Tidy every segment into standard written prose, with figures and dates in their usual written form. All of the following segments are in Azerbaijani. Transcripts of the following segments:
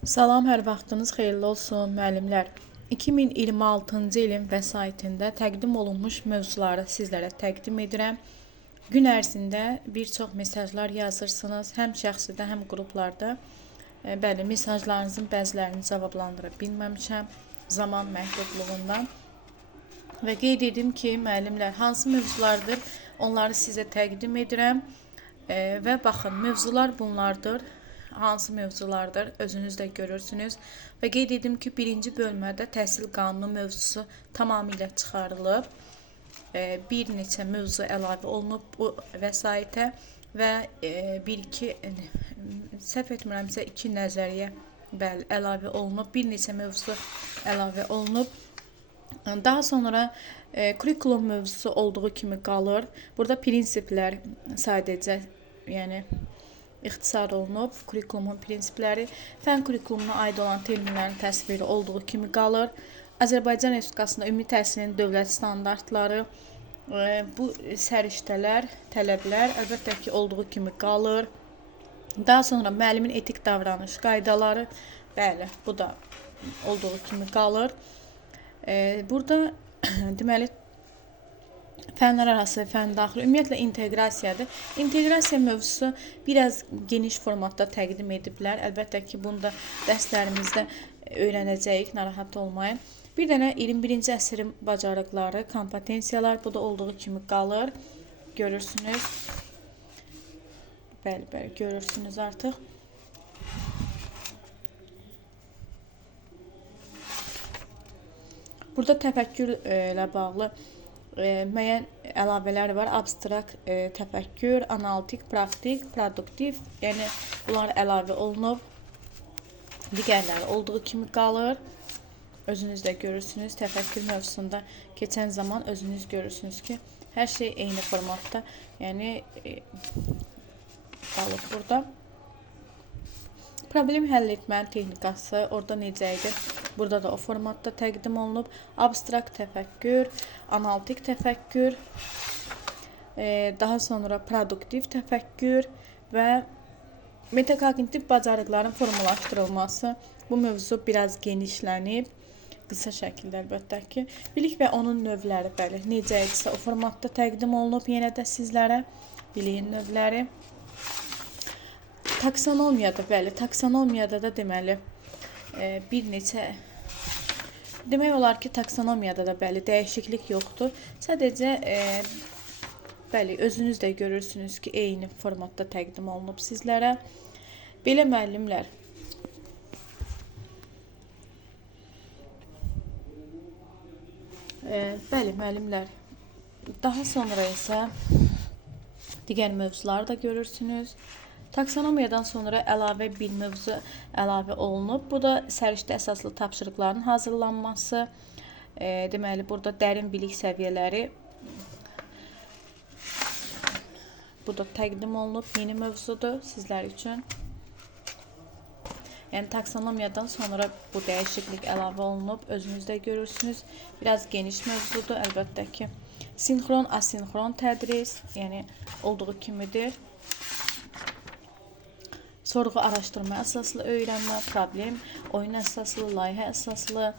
Salam, hər vaxtınız xeyirli olsun müəllimlər. 2026-cı ilin vəsaitində təqdim olunmuş mövzuları sizlərə təqdim edirəm. Gün ərzində bir çox mesajlar yazırsınız, həm şəxsidə, həm qruplarda. Bəli, mesajlarınızın bəzilərini cavablandıra bilməmişəm zaman məhdudluğundan. Və qeyd edim ki, müəllimlər, hansı mövzulardır, onları sizə təqdim edirəm. Və baxın, mövzular bunlardır. Hansı mövzulardır, özünüz də görürsünüz. Və qeyd edim ki, birinci bölmədə təhsil qanunu mövzusu tamamilə çıxarılıb. Bir neçə mövzu əlavə olunub bu vəsaitə və bir-iki, səhv etmirəmsə, 2 nəzəriyyə əlavə olunub, bir neçə mövzu əlavə olunub. Daha sonra kurikulum mövzusu olduğu kimi qalır. Burada prinsiplər sadəcə, yəni ixtisar olunub, kurikulumun prinsipləri, fən kurikulumuna aid olan terminlərin təsviri olduğu kimi qalır. Azərbaycan Respublikasında ümumi təhsilin dövlət standartları, bu səriştələr, tələblər əlbəttə ki, olduğu kimi qalır. Daha sonra müəllimin etik davranış qaydaları, bəli, bu da olduğu kimi qalır. Burada deməli, fənlər arası, fən daxili, ümumiyyətlə inteqrasiyadır. İnteqrasiya mövzusu biraz geniş formatda təqdim ediblər. Əlbəttə ki, bunu da dərslərimizdə öyrənəcəyik, narahat olmayın. Bir dənə 21-ci əsrin bacarıqları, kompetensiyalar, bu da olduğu kimi qalır. Görürsünüz. Bəli, görürsünüz artıq. Burada təfəkkür ilə bağlı müəyyən əlavələr var. Abstrakt təfəkkür, analitik, praktik, produktiv, yəni bunlar əlavə olunub. Digərləri olduğu kimi qalır. Özünüz də görürsünüz. Təfəkkür mövzusunda keçən zaman özünüz görürsünüz ki, hər şey eyni formatda, yəni qalıb burada. Problem həll etmənin texnikası orada necə idi? Burada da o formatda təqdim olunub. Abstrakt təfəkkür, analitik təfəkkür, daha sonra produktiv təfəkkür və metakognitiv bacarıqların formalaşdırılması. Bu mövzu biraz genişlənib, qısa şəkildə əlbəttə ki. Bilik və onun növləri, bəli, necə idisə o formatda təqdim olunub yenə də sizlərə biliyin növləri. Taksonomiyada, bəli, taksonomiyada da deməli bir neçə demək olar ki, taksonomiyada da bəli dəyişiklik yoxdur. Sadəcə bəli, özünüz də görürsünüz ki, eyni formatda təqdim olunub sizlərə. Belə müəllimlər. Bəli, müəllimlər. Daha sonra isə digər mövzuları da görürsünüz. Taksonomiyadan sonra əlavə bir mövzu əlavə olunub. Bu da səriştə əsaslı tapşırıqların hazırlanması. Deməli, burada dərin bilik səviyyələri. Bu da təqdim olunub. Yeni mövzudur sizlər üçün. Yəni, taksonomiyadan sonra bu dəyişiklik əlavə olunub. Özünüz də görürsünüz. Biraz geniş mövzudur, əlbəttə ki. Sinxron, asinxron tədris, yəni olduğu kimidir. Sorğu araşdırma əsaslı öyrənmə, problem, oyun əsaslı, layihə əsaslı,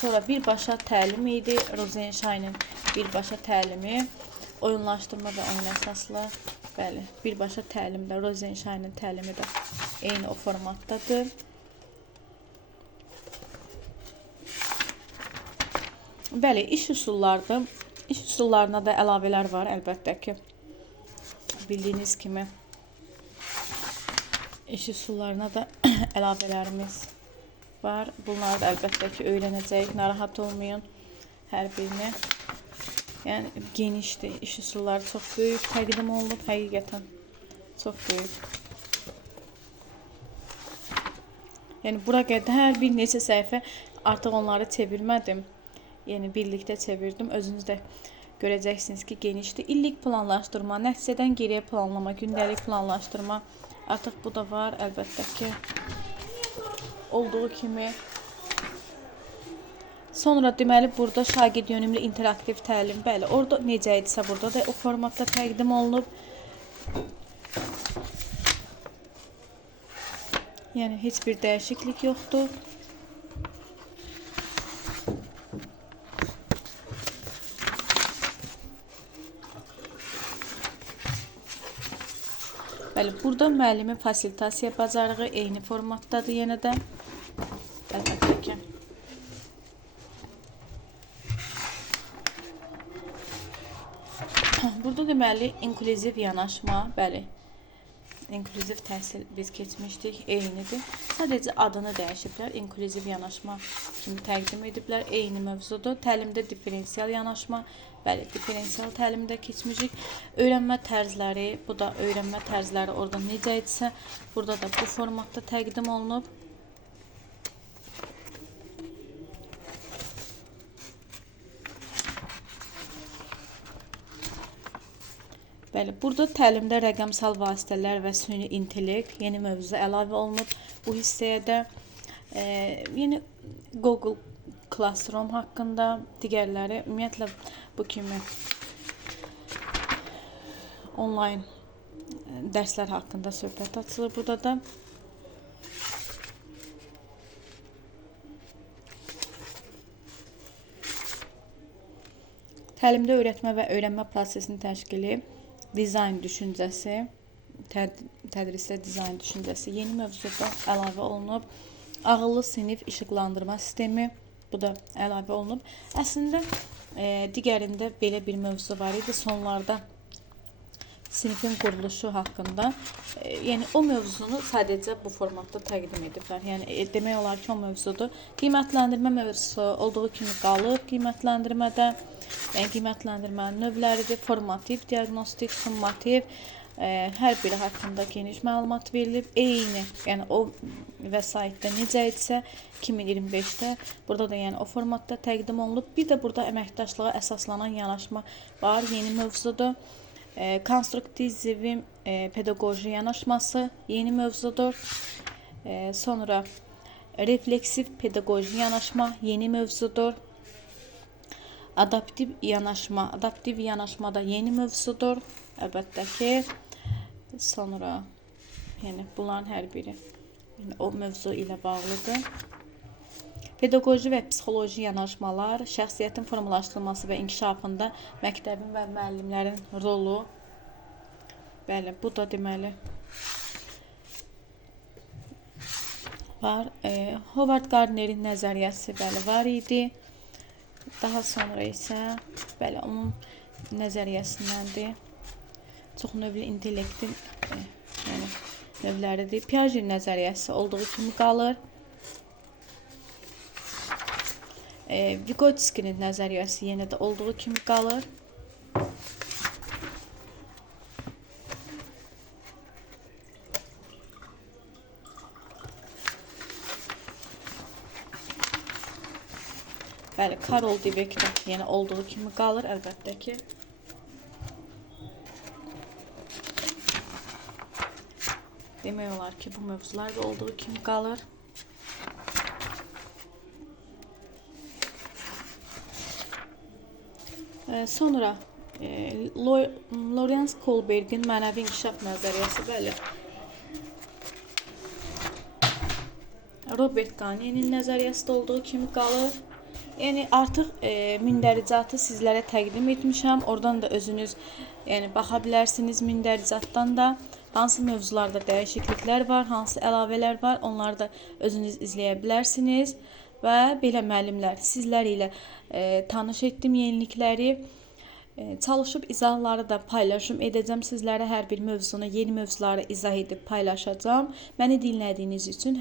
sonra birbaşa təlim idi. Rosenşteinin birbaşa təlimi, oyunlaşdırma və oyun əsaslı, bəli, birbaşa təlimdə Rosenşteinin təlimi də eyni o formatdadır. Bəli, iş üsullarıdır. İş üsullarına da əlavələr var, əlbəttə ki, bildiyiniz kimi. İş üsullarına da əlavələrimiz var. Bunları da əlbəttə ki, öyrənəcəyik. Narahat olmayın hər birini. Yəni, genişdir. İş üsulları çox böyük təqdim olunub. Həqiqətən çox böyük. Yəni, bura qədər bir neçə səhifə artıq onları çevirmədim. Yəni, birlikdə çevirdim. Özünüz də görəcəksiniz ki, genişdir. İllik planlaşdırma, nəticədən geriyə planlama, gündəlik planlaşdırma. Artıq bu da var, əlbəttə ki, olduğu kimi. Sonra deməli, burada şagird yönümlü interaktiv təlim, bəli, orada necə idisə, burada da o formatda təqdim olunub. Yəni heç bir dəyişiklik yoxdur. Bəli, burada müəllimin fasilitasiya bacarığı eyni formatdadır yenə də. Əlbəttə ki. Burada deməli inklüziv yanaşma, bəli. İnklüziv təhsil biz keçmişdik, eynidir. Sadəcə adını dəyişiblər. İnklüziv yanaşma kimi təqdim ediblər. Eyni mövzudur. Təlimdə diferensial yanaşma, bəli, diferensial təlimdə keçmişik. Öyrənmə tərzləri, bu da öyrənmə tərzləri orada necə idisə, burada da bu formatda təqdim olunub. Bəli, burada təlimdə rəqəmsal vasitələr və süni intellekt yeni mövzuda əlavə olunub. Bu hissəyə də yeni Google Classroom haqqında, digərləri ümumiyyətlə bu kimi onlayn dərslər haqqında söhbət açılır burada da. Təlimdə öyrətmə və öyrənmə prosesinin təşkili, dizayn düşüncəsi, tədrisdə dizayn düşüncəsi yeni mövzuda əlavə olunub. Ağıllı sinif işıqlandırma sistemi, bu da əlavə olunub. Əslində digərində belə bir mövzu var idi, sonlarda sinifin quruluşu haqqında. Yəni o mövzunu sadəcə bu formatda təqdim ediblər. Yəni demək olar ki, o mövzudur. Qiymətləndirmə mövzusu olduğu kimi qalıb qiymətləndirmədə. Yəni qiymətləndirmənin növləridir, formativ, diaqnostik, summativ, hər biri haqqında geniş məlumat verilib. Eyni, yəni o vəsaitdə necə idisə 2025-də burada da yəni o formatda təqdim olunub. Bir də burada əməkdaşlığa əsaslanan yanaşma var, yeni mövzudur. Konstruktivizm pedaqoji yanaşması yeni mövzudur. Sonra refleksiv pedaqoji yanaşma yeni mövzudur. Adaptiv yanaşma da yeni mövzudur. Əlbəttə ki, sonra yəni bunların hər biri o mövzu ilə bağlıdır. Pedaqoji və psixoloji yanaşmalar, şəxsiyyətin formalaşdırılması və inkişafında məktəbin və müəllimlərin rolu. Bəli, bu da deməli var. Howard Gardnerin nəzəriyyəsi bəli var idi. Daha sonra isə bəli onun nəzəriyyəsindəndir. Çox növlü intellektin yəni növləridir. Piaget nəzəriyyəsi olduğu kimi qalır. Vygotsky'nin nəzəriyyəsi yenə də olduğu kimi qalır. Bəli, Karol Dweck də yenə olduğu kimi qalır, əlbəttə ki. Demək olar ki, bu mövzular da olduğu kimi qalır. Sonra Lawrence Kohlberg'in mənəvi inkişaf nəzəriyyəsi, bəli. Robert Gagne'nin nəzəriyyəsi də olduğu kimi qalır. Yəni artıq mündəricatı sizlərə təqdim etmişəm. Oradan da özünüz yəni baxa bilərsiniz mündəricatdan da. Hansı mövzularda dəyişikliklər var, hansı əlavələr var, onları da özünüz izləyə bilərsiniz. Və belə müəllimlər, sizlər ilə tanış etdim yenilikləri. Çalışıb izahları da paylaşım edəcəm sizlərə. Hər bir mövzunu, yeni mövzuları izah edib paylaşacağım. Məni dinlədiyiniz üçün